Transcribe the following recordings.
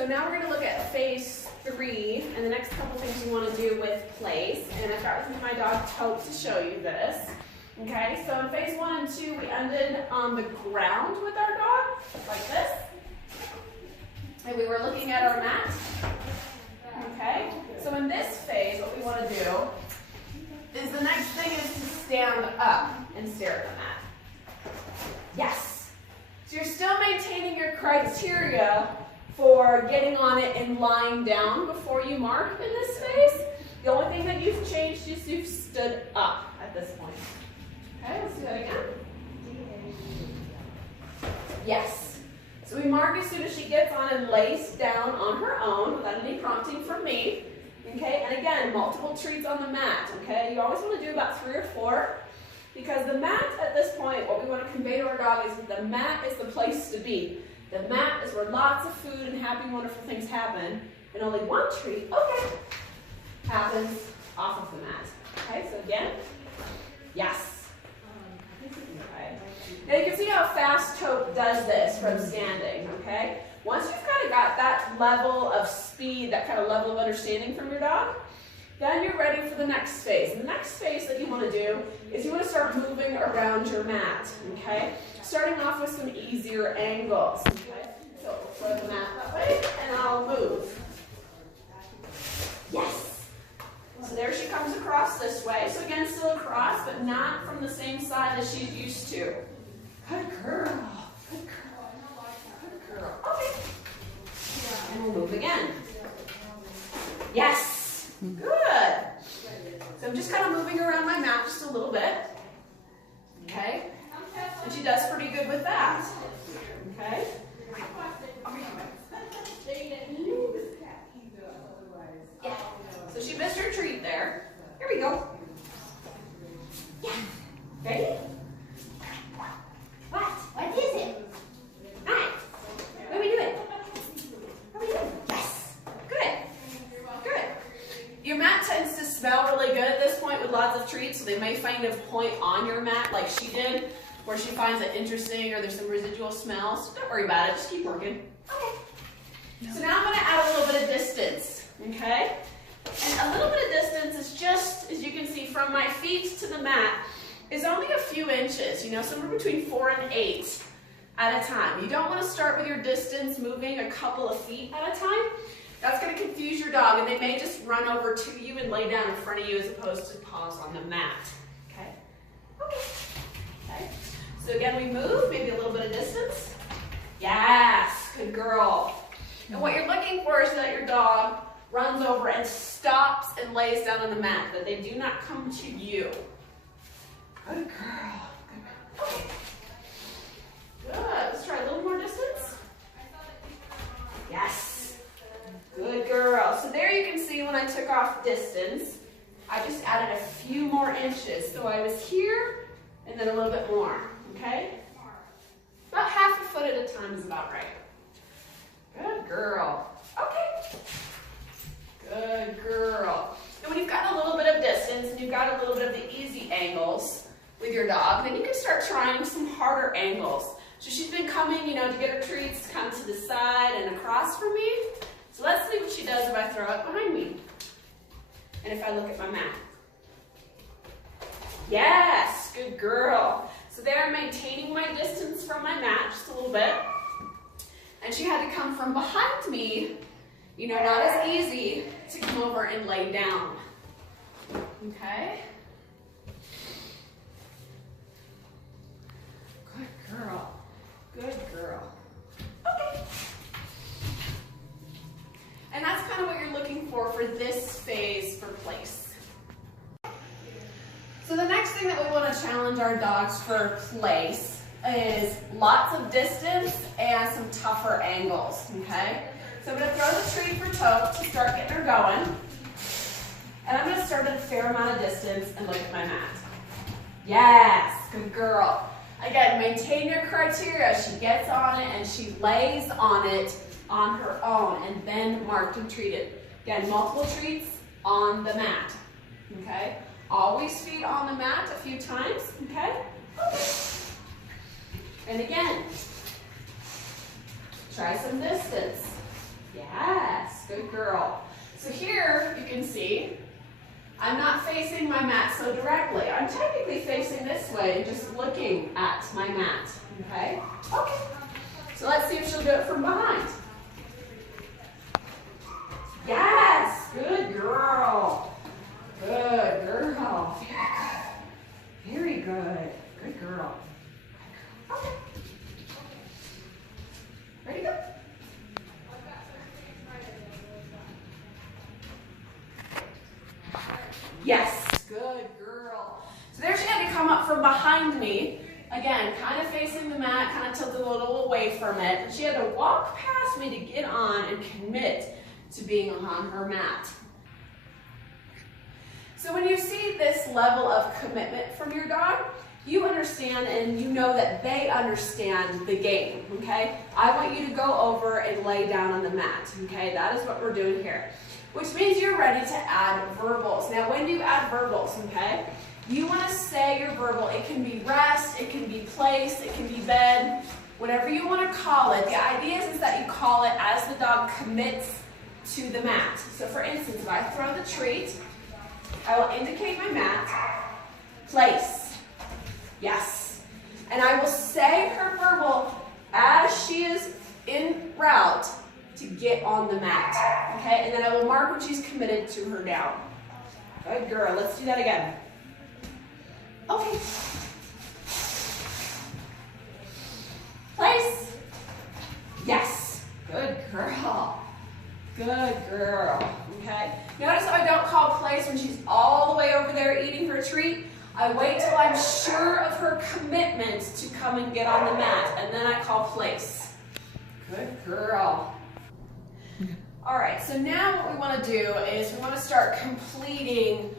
So now we're going to look at phase 3 and the next couple things you want to do with place. And I've got with me my dog Tope to show you this. Okay, so in phase 1 and 2, we ended on the ground with our dog, like this. And we were looking at our mat. Okay, so in this phase, what we want to do is the next thing is to stand up and stare at the mat. Yes. So you're still maintaining your criteria for getting on it and lying down before you mark in this phase. The only thing that you've changed is you've stood up at this point. Okay, let's do that again. Yes. So we mark as soon as she gets on and lays down on her own without any prompting from me. Okay, and again, multiple treats on the mat. Okay, you always want to do about 3 or 4 because the mat at this point, what we want to convey to our dog is that the mat is the place to be. The mat is where lots of food and happy, wonderful things happen, and only one treat, okay, happens off of the mat. Okay, so again, yes. Okay. Now you can see how fast Tope does this from standing, okay? Once you've kind of got that level of speed, that kind of level of understanding from your dog, then you're ready for the next phase. And the next phase that you want to do is you want to start moving around your mat, okay? Starting off with some easier angles, okay? So throw the mat that way, and I'll move. Yes. So there she comes across this way. So again, still across, but not from the same side as she's used to. Good girl. Good girl. Good girl. Okay. And we'll move again. Yes. Good. So I'm just kind of moving around my mat just a little bit. Okay. And she does pretty good with that. Okay. Yeah. So she missed her treat there. Here we go. Yeah. Ready? What is it? Hi. What are we doing? What are we doing? Yes. Good. Good. Your mat tends to smell really good at this point with lots of treats, so they may find a point on your mat like she did, where she finds it interesting or there's some residual smells. Don't worry about it. Just keep working. Okay. No. So now I'm going to add a little bit of distance. Okay? And a little bit of distance is just, as you can see, from my feet to the mat is only a few inches, you know, somewhere between 4 and 8 at a time. You don't want to start with your distance moving a couple of feet at a time. That's going to confuse your dog, and they may just run over to you and lay down in front of you as opposed to paws on the mat. Okay? Okay. Okay. So again, we move, maybe a little bit of distance. Yes, good girl. And what you're looking for is that your dog runs over and stops and lays down on the mat, that they do not come to you. Good girl. Good girl. Okay. Good. Let's try a little more distance. Yes. Good girl. So there you can see when I took off distance, I just added a few more inches. So I was here and then a little bit more. Okay? About half a foot at a time is about right. Good girl. Okay. Good girl. And when you've got a little bit of distance and you've got a little bit of the easy angles with your dog, then you can start trying some harder angles. So she's been coming, you know, to get her treats kind of to the side and across from me. So let's see what she does if I throw it behind me. And if I look at my mat. Yes, good girl. So there I'm maintaining my distance from my mat just a little bit. And she had to come from behind me, you know, not as easy to come over and lay down. Okay? Good girl. Good girl. Okay. And that's kind of what you're looking for this phase for place. So the next thing that we want to challenge our dogs for place is lots of distance and some tougher angles, okay? So I'm going to throw the treat for Tope to start getting her going. And I'm going to start at a fair amount of distance and look at my mat. Yes, good girl. Again, maintain your criteria. She gets on it and she lays on it on her own and then marked and treated. Again, multiple treats on the mat, okay? Always feet on the mat a few times, okay? And again, try some distance. Yes, good girl. So here you can see I'm not facing my mat so directly. I'm technically facing this way and just looking at my mat, okay? Okay, so let's see if she'll do it from behind. Yes, good girl. Good girl. Very good. Very good. Good girl. Okay. Ready to go? Yes, good girl. So there she had to come up from behind me. Again, kind of facing the mat, kind of tilted a little away from it. And she had to walk past me to get on and commit to being on her mat. So when you see this level of commitment from your dog, you understand and you know that they understand the game, okay? I want you to go over and lay down on the mat, okay? That is what we're doing here. Which means you're ready to add verbals. Now, when do you add verbals, okay? You want to say your verbal. It can be rest, it can be place, it can be bed, whatever you want to call it. The idea is that you call it as the dog commits to the mat. So for instance, if I throw the treat, I will indicate my mat, place, yes. And I will say her verbal as she is en route to get on the mat, okay? And then I will mark when she's committed to her down. Good girl, let's do that again. Okay. Place. Yes, good girl. Good girl, okay? Notice how I don't call place when she's all the way over there eating her treat. I wait till I'm sure of her commitment to come and get on the mat, and then I call place. Good girl. All right, so now what we want to do is we want to start completing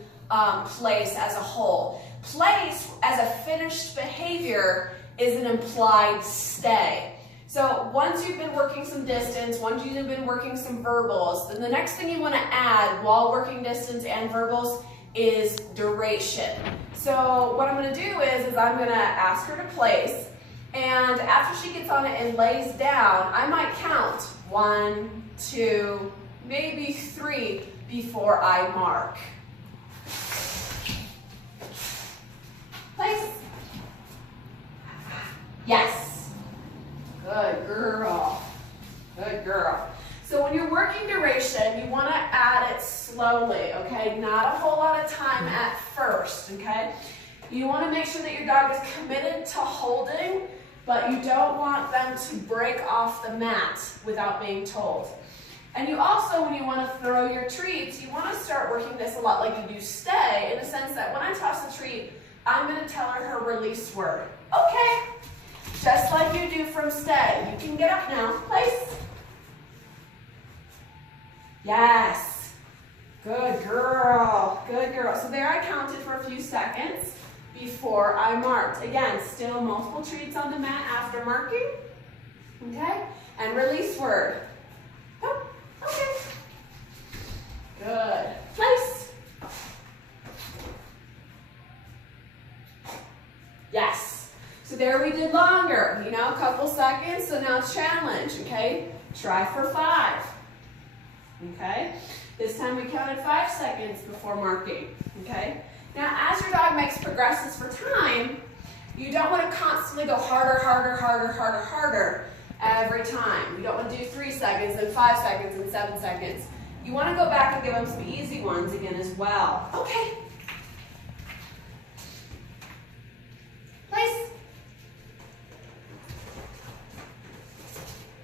place as a whole. Place as a finished behavior is an implied stay. So once you've been working some distance, once you've been working some verbals, then the next thing you want to add while working distance and verbals is duration. So what I'm going to do is I'm going to ask her to place, and after she gets on it and lays down, I might count 1, 2, maybe 3 before I mark. Place. Yes. Good girl. Good girl. So when you're working duration, you want to add it slowly, okay? Not a whole lot of time at first, okay? You want to make sure that your dog is committed to holding, but you don't want them to break off the mat without being told. And you also, when you want to throw your treats, you want to start working this a lot like you do stay, in the sense that when I toss the treat, I'm going to tell her her release word. Okay, just like you do from stay. You can get up now. Place. Yes. Good girl. Good girl. So there I counted for a few seconds before I marked. Again, still multiple treats on the mat after marking. Okay, and release word. Oh, okay. Good. Place. Yes. So there we did longer, you know, a couple seconds. So now challenge, okay? Try for 5. Okay? This time we counted 5 seconds before marking, okay? Now as your dog makes progresses for time, you don't want to constantly go harder, harder, harder, harder, harder every time. You don't want to do 3 seconds and 5 seconds and 7 seconds. You want to go back and give them some easy ones again as well. Okay. Place.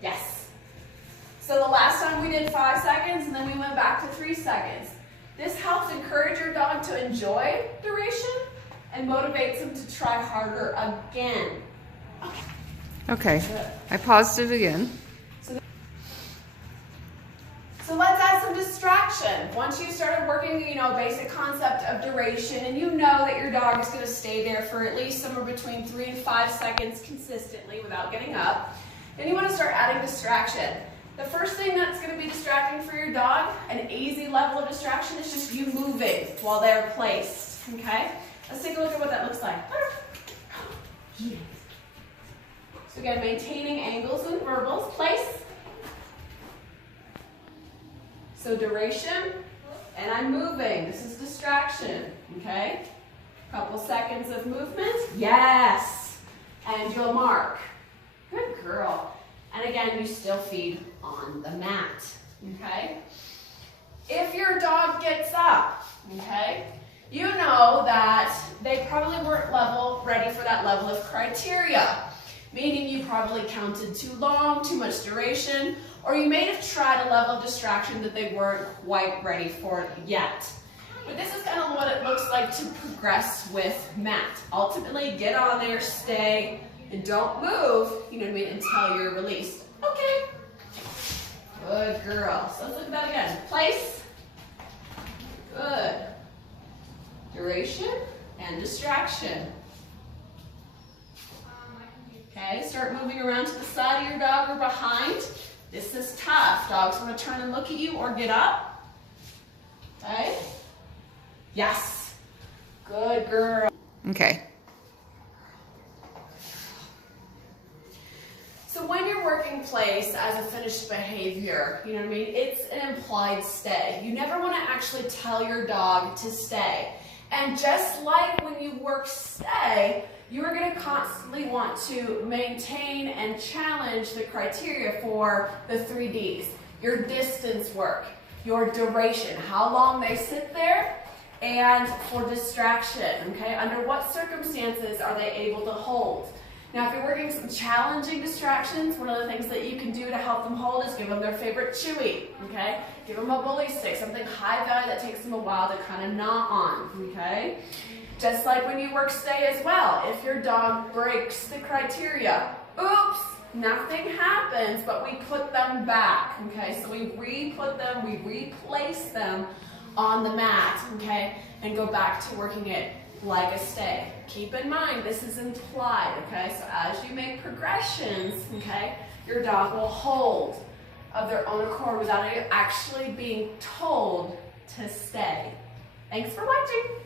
Yes. So the last time we did 5 seconds and then we went back to 3 seconds. This helps encourage your dog to enjoy duration and motivates them to try harder again. Okay. I paused it again. So let's add some distraction. Once you started working, you know, basic concept of duration, and you know that your dog is going to stay there for at least somewhere between 3 and 5 seconds consistently without getting up, then you want to start adding distraction. The first thing that's going to be distracting for your dog, an easy level of distraction, is just you moving while they're placed, okay? Let's take a look at what that looks like. So again, maintaining angles and verbals. Place. So duration, and I'm moving. This is distraction, okay? Couple seconds of movement. Yes. And you'll mark. Good girl. And again, you still feed on the mat, okay? If your dog gets up, okay, you know that they probably weren't ready for that level of criteria, meaning you probably counted too long, too much duration, or you may have tried a level of distraction that they weren't quite ready for yet. But this is kind of what it looks like to progress with mat. Ultimately, get on there, stay, and don't move, you know what I mean, until you're released. Okay. Good girl. So let's look at that again. Place. Good. Duration and distraction. Okay, start moving around to the side of your dog or behind. This is tough. Dogs want to turn and look at you or get up. Okay. Yes. Good girl. Okay. So when you're working place as a finished behavior, you know what I mean, it's an implied stay. You never want to actually tell your dog to stay. And just like when you work stay, you are going to constantly want to maintain and challenge the criteria for the 3 Ds. Your distance work, your duration, how long they sit there, and for distraction, okay? Under what circumstances are they able to hold? Now, if you're working some challenging distractions, one of the things that you can do to help them hold is give them their favorite chewy, okay? Give them a bully stick, something high value that takes them a while to kind of gnaw on, okay? Just like when you work stay as well. If your dog breaks the criteria, oops, nothing happens, but we put them back, okay? So we re-put them, we replace them on the mat, okay? And go back to working it like a stay. Keep in mind, this is implied, okay? So as you make progressions, okay, your dog will hold of their own accord without you actually being told to stay. Thanks for watching.